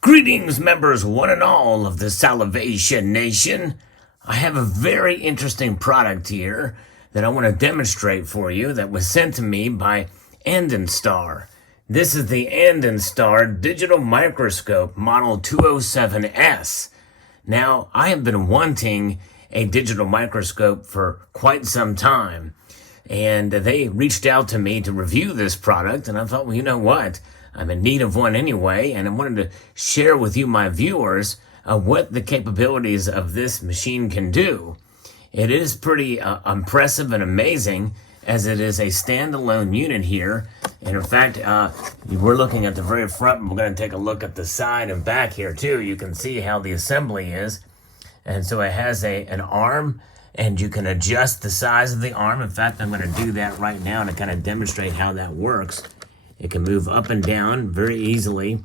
Greetings, members one and all of the Salivation Nation. I have a very interesting product here that I want to demonstrate for you that was sent to me by Adonstar. This is the Adonstar Digital Microscope Model 207S. Now, I have been wanting a digital microscope for quite some time, and they reached out to me to review this product, and I thought, well, you know what? I'm in need of one anyway, and I wanted to share with you, my viewers, what the capabilities of this machine can do. It is pretty impressive and amazing, as it is a standalone unit here. And in fact, we're looking at the very front, and we're going to take a look at the side and back here too. You can see how the assembly is. And so it has an arm, and you can adjust the size of the arm. In fact, I'm going to do that right now to kind of demonstrate how that works. It can move up and down very easily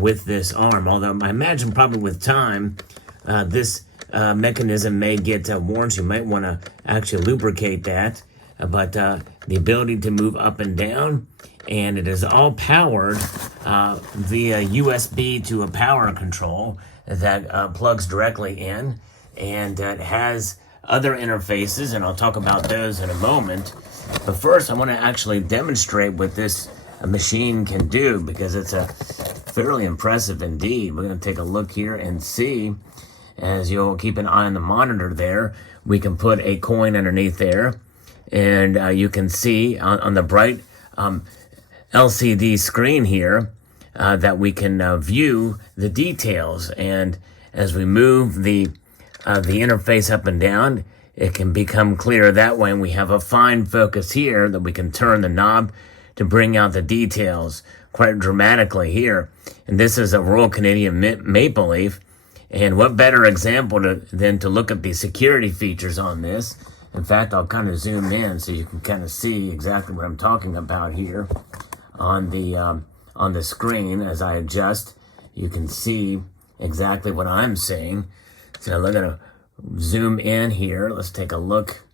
with this arm. Although I imagine probably with time, this mechanism may get worn. So you might want to actually lubricate that. But the ability to move up and down, and it is all powered via USB to a power control that plugs directly in. And it has other interfaces, and I'll talk about those in a moment. But first, I want to actually demonstrate what this machine can do, because it's fairly impressive indeed. We're going to take a look here and see, as you'll keep an eye on the monitor there, we can put a coin underneath there, and you can see on the bright LCD screen here that we can view the details. And as we move the interface up and down, it can become clear that way, and we have a fine focus here that we can turn the knob to bring out the details quite dramatically here. And this is a Royal Canadian maple leaf, and what better example than to look at the security features on this. In fact, I'll kind of zoom in so you can kind of see exactly what I'm talking about here on the screen. As I adjust, you can see exactly what I'm saying. So I'm going to zoom in here. Let's take a look.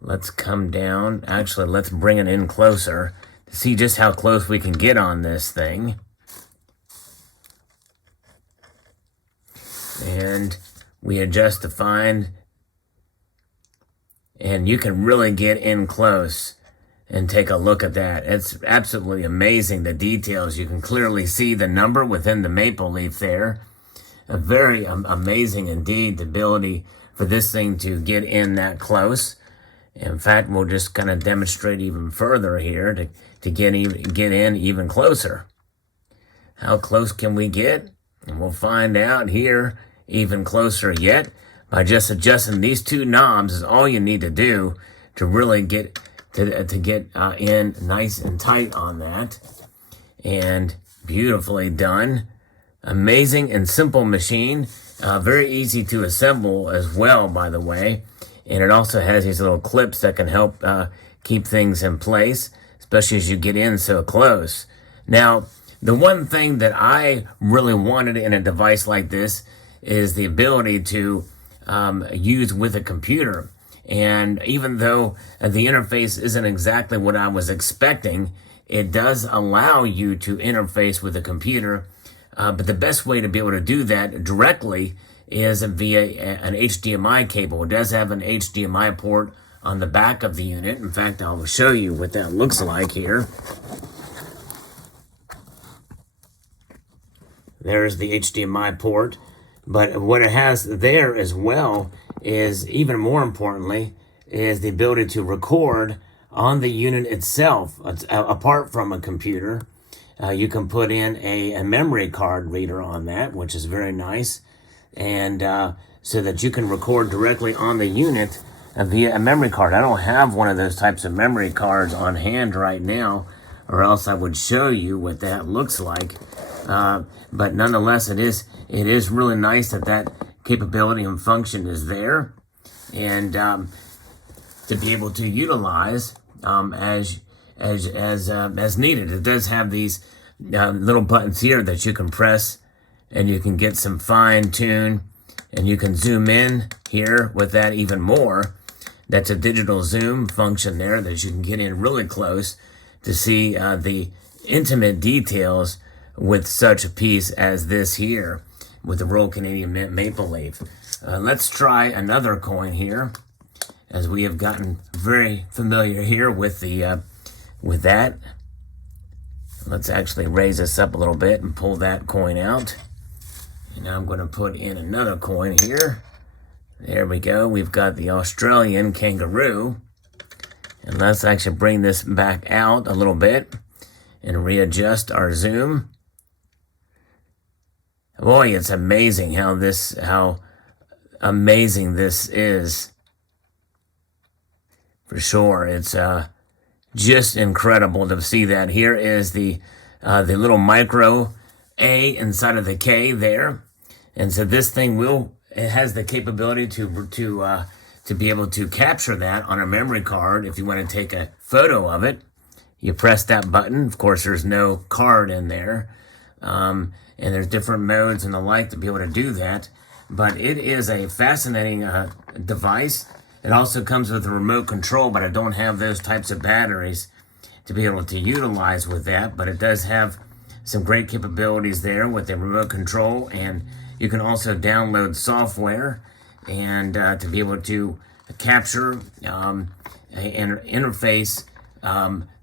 Let's come down. Actually, let's bring it in closer to see just how close we can get on this thing. And we adjust to find, and you can really get in close and take a look at that. It's absolutely amazing, the details. You can clearly see the number within the maple leaf there. A very amazing indeed, the ability for this thing to get in that close. In fact, we'll just kind of demonstrate even further here to get in even closer. How close can we get? And we'll find out here even closer yet. By just adjusting these two knobs is all you need to do to really get in nice and tight on that. And beautifully done. Amazing and simple machine. Very easy to assemble as well, by the way. And it also has these little clips that can help keep things in place, especially as you get in so close. Now, the one thing that I really wanted in a device like this is the ability to use with a computer. And even though the interface isn't exactly what I was expecting, it does allow you to interface with a computer. But the best way to be able to do that directly is via an HDMI cable. It does have an HDMI port on the back of the unit. In fact, I'll show you what that looks like here. There's the HDMI port. But what it has there as well is, even more importantly, is the ability to record on the unit itself, apart from a computer. You can put in a memory card reader on that, which is very nice. And so that you can record directly on the unit via a memory card. I don't have one of those types of memory cards on hand right now, or else I would show you what that looks like. But nonetheless, it is really nice that capability and function is there, and to be able to utilize as needed. It does have these little buttons here that you can press and you can get some fine tune, and you can zoom in here with that even more. That's a digital zoom function there that you can get in really close to see the intimate details with such a piece as this here with the Royal Canadian Mint maple leaf. Let's try another coin here, as we have gotten very familiar here with the with that. Let's actually raise this up a little bit and pull that coin out. And now I'm going to put in another coin here. There we go. We've got the Australian kangaroo. And let's actually bring this back out a little bit and readjust our zoom. Boy, it's amazing how amazing this is. For sure, it's just incredible to see that. Here is the little micro A inside of the K there, and so this thing it has the capability to be able to capture that on a memory card. If you want to take a photo of it, you press that button. Of course, there's no card in there, and there's different modes and the like to be able to do that. But it is a fascinating device. It also comes with a remote control, but I don't have those types of batteries to be able to utilize with that. But it does have some great capabilities there with the remote control, and you can also download software and to be able to capture and interface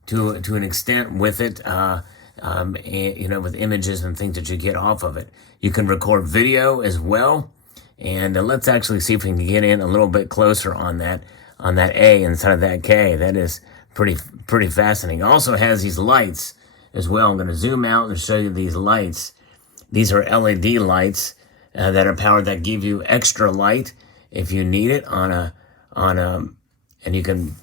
to an extent with it, with images and things that you get off of it. You can record video as well. And let's actually see if we can get in a little bit closer on that A inside of that K. That is pretty fascinating. It also has these lights as well. I'm going to zoom out and show you these lights. These are LED lights that are powered, that give you extra light if you need it and you can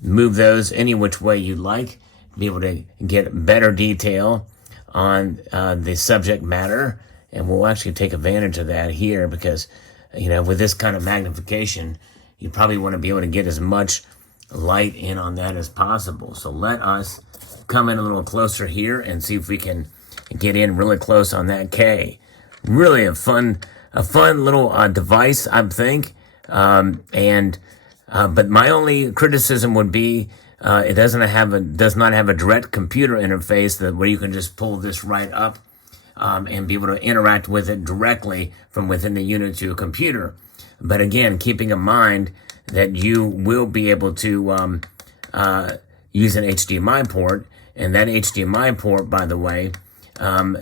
move those any which way you like, be able to get better detail on the subject matter. And we'll actually take advantage of that here because, with this kind of magnification, you probably want to be able to get as much light in on that as possible. So let us come in a little closer here and see if we can get in really close on that K. Really a fun little device, I think. But my only criticism would be it does not have a direct computer interface where you can just pull this right up. And be able to interact with it directly from within the unit to a computer. But again, keeping in mind that you will be able to use an HDMI port, and that HDMI port, by the way,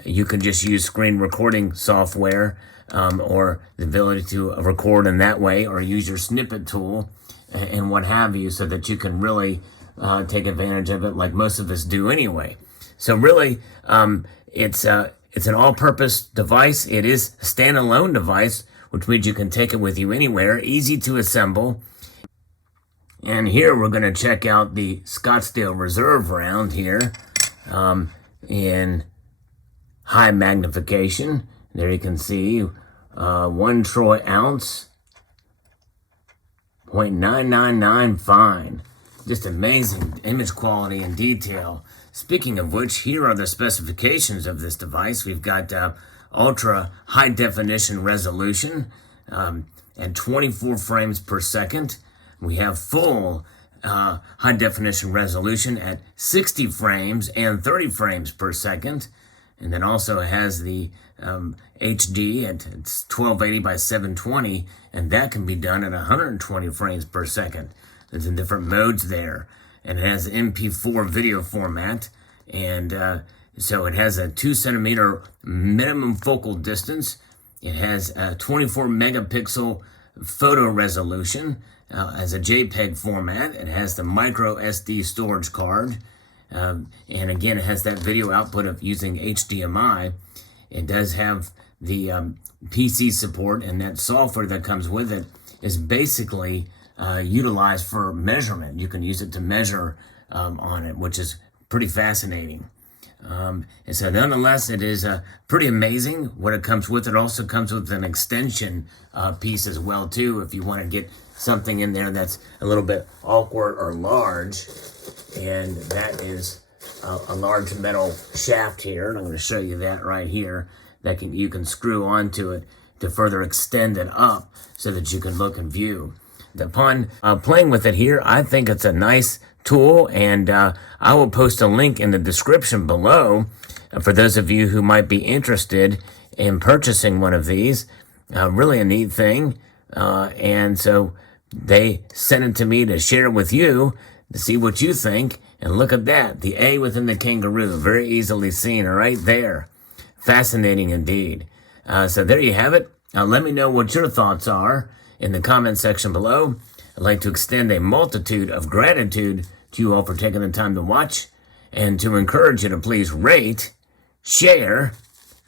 you can just use screen recording software or the ability to record in that way, or use your snippet tool and what have you, so that you can really take advantage of it like most of us do anyway. So really, it's an all-purpose device. It is a standalone device, which means you can take it with you anywhere. Easy to assemble. And here we're going to check out the Scottsdale Reserve round here in high magnification. There you can see 1 troy ounce, 0.999 fine. Just amazing image quality and detail. Speaking of which, here are the specifications of this device. We've got ultra high definition resolution at 24 frames per second. We have full high definition resolution at 60 frames and 30 frames per second. And then also has the HD at 1280 by 720, and that can be done at 120 frames per second. There's in different modes there. And it has MP4 video format, and so it has a 2 centimeter minimum focal distance. It has a 24 megapixel photo resolution, as a JPEG format. It has the micro SD storage card, and again, it has that video output of using HDMI. It does have the PC support, and that software that comes with it is basically utilized for measurement. You can use it to measure on it, which is pretty fascinating. And so nonetheless, it is pretty amazing what it comes with. It also comes with an extension piece as well, too, if you want to get something in there that's a little bit awkward or large. And that is a large metal shaft here, and I'm going to show you that right here. that you can screw onto it to further extend it up so that you can look and view. Upon playing with it here, I think it's a nice tool, and I will post a link in the description below for those of you who might be interested in purchasing one of these. Really a neat thing, and so they sent it to me to share it with you to see what you think. And look at that, the A within the kangaroo, very easily seen right there. Fascinating indeed. So there you have it. Let me know what your thoughts are in the comment section below. I'd like to extend a multitude of gratitude to you all for taking the time to watch, and to encourage you to please rate, share,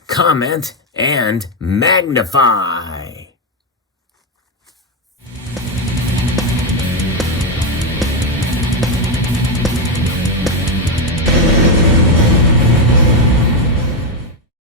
comment, and magnify.